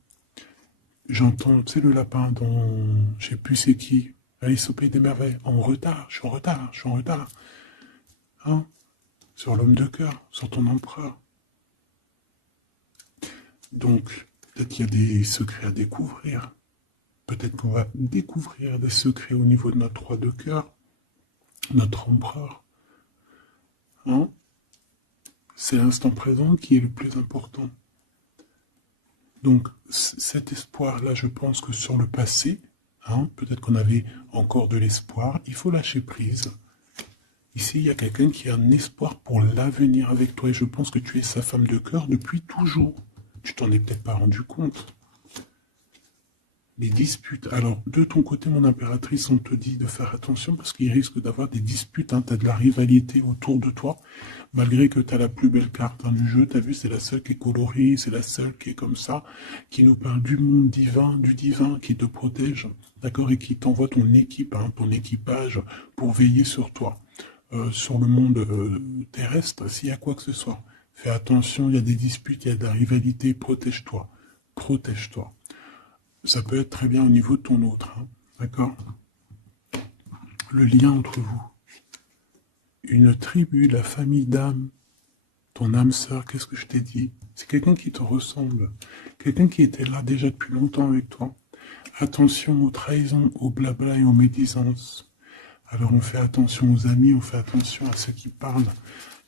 J'entends, tu sais, le lapin dans, je sais plus c'est qui, Alice au Pays des Merveilles, en retard, je suis en retard, je suis en retard. Hein? Sur l'homme de cœur, sur ton empereur. Donc, peut-être qu'il y a des secrets à découvrir. Peut-être qu'on va découvrir des secrets au niveau de notre roi de cœur, notre empereur. Hein? C'est l'instant présent qui est le plus important. Donc cet espoir-là, je pense que sur le passé, hein, peut-être qu'on avait encore de l'espoir, il faut lâcher prise. Ici, il y a quelqu'un qui a un espoir pour l'avenir avec toi et je pense que tu es sa femme de cœur depuis toujours. Tu t'en es peut-être pas rendu compte. Les disputes. Alors, de ton côté, mon impératrice, on te dit de faire attention parce qu'il risque d'avoir des disputes. Hein. Tu as de la rivalité autour de toi, malgré que tu as la plus belle carte, hein, du jeu. Tu as vu, c'est la seule qui est colorée, c'est la seule qui est comme ça, qui nous parle du monde divin, du divin, qui te protège, d'accord, et qui t'envoie ton équipe, hein, ton équipage pour veiller sur toi, sur le monde terrestre, s'il y a quoi que ce soit. Fais attention, il y a des disputes, il y a de la rivalité, protège-toi. Protège-toi. Ça peut être très bien au niveau de ton autre, hein, d'accord? Le lien entre vous. Une tribu, la famille d'âme, ton âme sœur, qu'est-ce que je t'ai dit? C'est quelqu'un qui te ressemble, quelqu'un qui était là déjà depuis longtemps avec toi. Attention aux trahisons, aux blabla et aux médisances. Alors on fait attention aux amis, on fait attention à ceux qui parlent,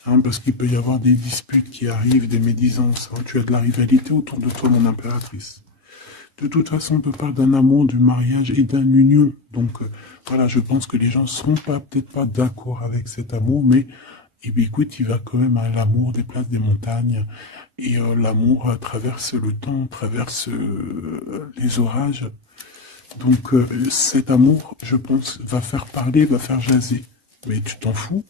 hein, parce qu'il peut y avoir des disputes qui arrivent, des médisances. Hein. Tu as de la rivalité autour de toi, mon impératrice. De toute façon, on peut parler d'un amour, du mariage et d'une union. Donc voilà, je pense que les gens ne seront peut-être pas d'accord avec cet amour, mais eh bien, écoute, il va quand même à l'amour des places des montagnes. Et l'amour traverse le temps, traverse les orages. Donc cet amour, je pense, va faire parler, va faire jaser. Mais tu t'en fous,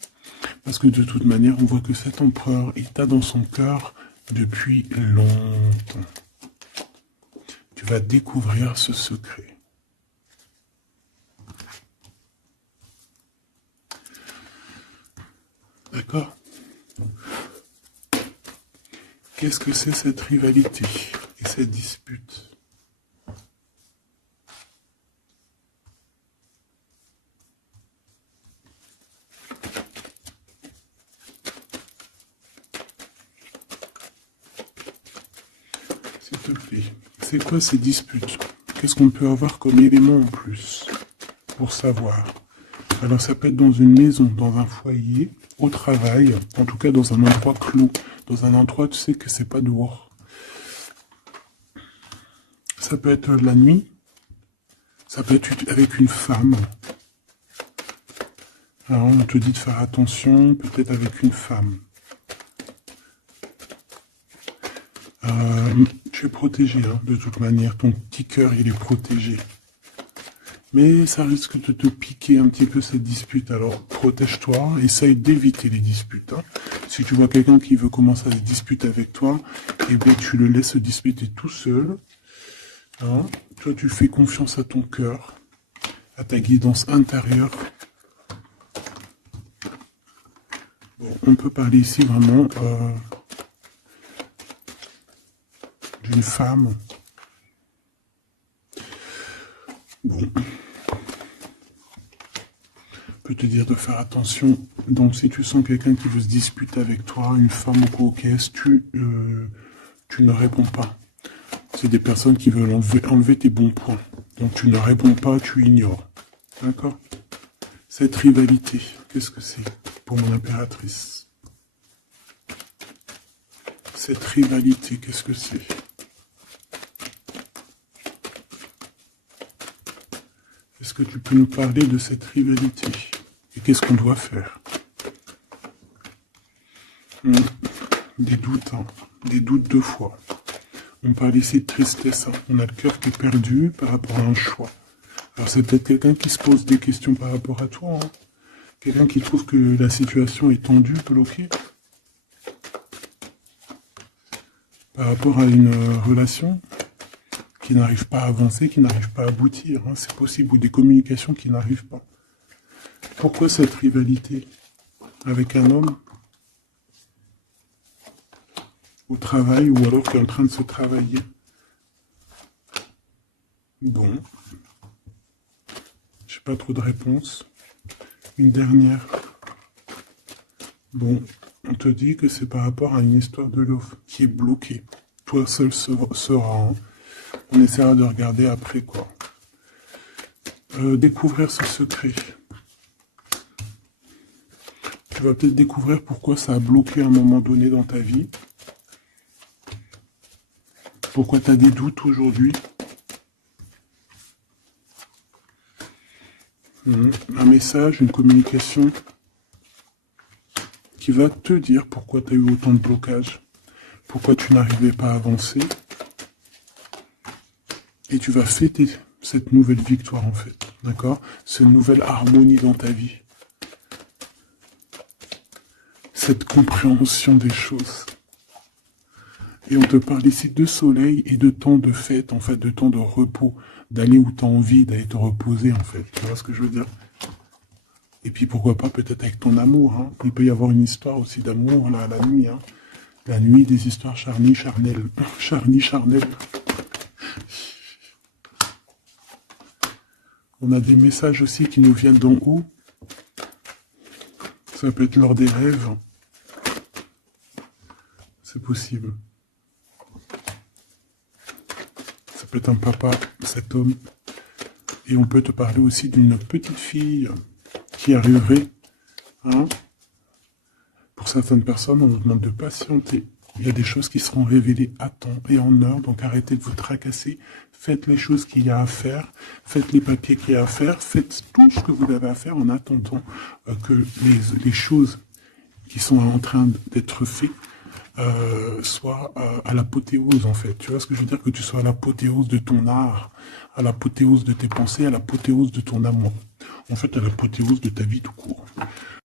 parce que de toute manière, on voit que cet empereur est dans son cœur depuis longtemps. Tu vas découvrir ce secret. D'accord? Qu'est-ce que c'est cette rivalité et cette dispute? S'il te plaît, c'est quoi ces disputes? Qu'est-ce qu'on peut avoir comme élément en plus pour savoir? Alors ça peut être dans une maison, dans un foyer, au travail, en tout cas dans un endroit clos, dans un endroit, tu sais que c'est pas dehors. Ça peut être la nuit, ça peut être avec une femme. Alors on te dit de faire attention, peut-être avec une femme. Tu es protégé, hein, de toute manière, ton petit cœur il est protégé. Mais ça risque de te piquer un petit peu cette dispute, alors protège-toi, essaye d'éviter les disputes. Hein. Si tu vois quelqu'un qui veut commencer à se disputer avec toi, eh bien tu le laisses se disputer tout seul. Hein. Toi tu fais confiance à ton cœur, à ta guidance intérieure. Bon, on peut parler ici vraiment d'une femme. Bon. Peut te dire de faire attention. Donc si tu sens quelqu'un qui veut se disputer avec toi, une femme ou coquesse, tu ne réponds pas. C'est des personnes qui veulent enlever tes bons points. Donc tu ne réponds pas, tu ignores. D'accord? Cette rivalité, qu'est-ce que c'est pour mon impératrice? Cette rivalité, qu'est-ce que c'est? Est-ce que tu peux nous parler de cette rivalité? Et qu'est-ce qu'on doit faire? Des doutes, hein. Des doutes deux fois. On parle ici de tristesse. Hein. On a le cœur qui est perdu par rapport à un choix. Alors c'est peut-être quelqu'un qui se pose des questions par rapport à toi. Hein. Quelqu'un qui trouve que la situation est tendue, bloquée. Par rapport à une relation qui n'arrive pas à avancer, qui n'arrive pas à aboutir. Hein. C'est possible. Ou des communications qui n'arrivent pas. Pourquoi cette rivalité avec un homme au travail ou alors qui est en train de se travailler? Bon. J'ai pas trop de réponses. Une dernière. Bon, on te dit que c'est par rapport à une histoire de love qui est bloquée. Toi seul sera. Hein. On essaiera de regarder après quoi. Découvrir ce secret. Tu vas peut-être découvrir pourquoi ça a bloqué à un moment donné dans ta vie. Pourquoi tu as des doutes aujourd'hui. Un message, une communication qui va te dire pourquoi tu as eu autant de blocages, pourquoi tu n'arrivais pas à avancer. Et tu vas fêter cette nouvelle victoire en fait, d'accord? Cette nouvelle harmonie dans ta vie. Cette compréhension des choses. Et on te parle ici de soleil et de temps de fête, en fait, de temps de repos, d'aller où tu as envie, d'aller te reposer, en fait. Tu vois ce que je veux dire? Et puis pourquoi pas peut-être avec ton amour. Hein. Il peut y avoir une histoire aussi d'amour là, la nuit. Hein. La nuit, des histoires charnies, charnelles. Charnies, charnelles. On a des messages aussi qui nous viennent d'en haut. Ça peut être lors des rêves. C'est possible. peut être un papa, cet homme. Et on peut te parler aussi d'une petite fille qui arriverait. Hein. Pour certaines personnes, on vous demande de patienter. Il y a des choses qui seront révélées à temps et en heure, donc arrêtez de vous tracasser. Faites les choses qu'il y a à faire, faites les papiers qu'il y a à faire, faites tout ce que vous avez à faire en attendant que les choses qui sont en train d'être faites soient à l'apothéose en fait. Tu vois ce que je veux dire? Que tu sois à l'apothéose de ton art, à l'apothéose de tes pensées, à l'apothéose de ton amour. En fait, à l'apothéose de ta vie tout court.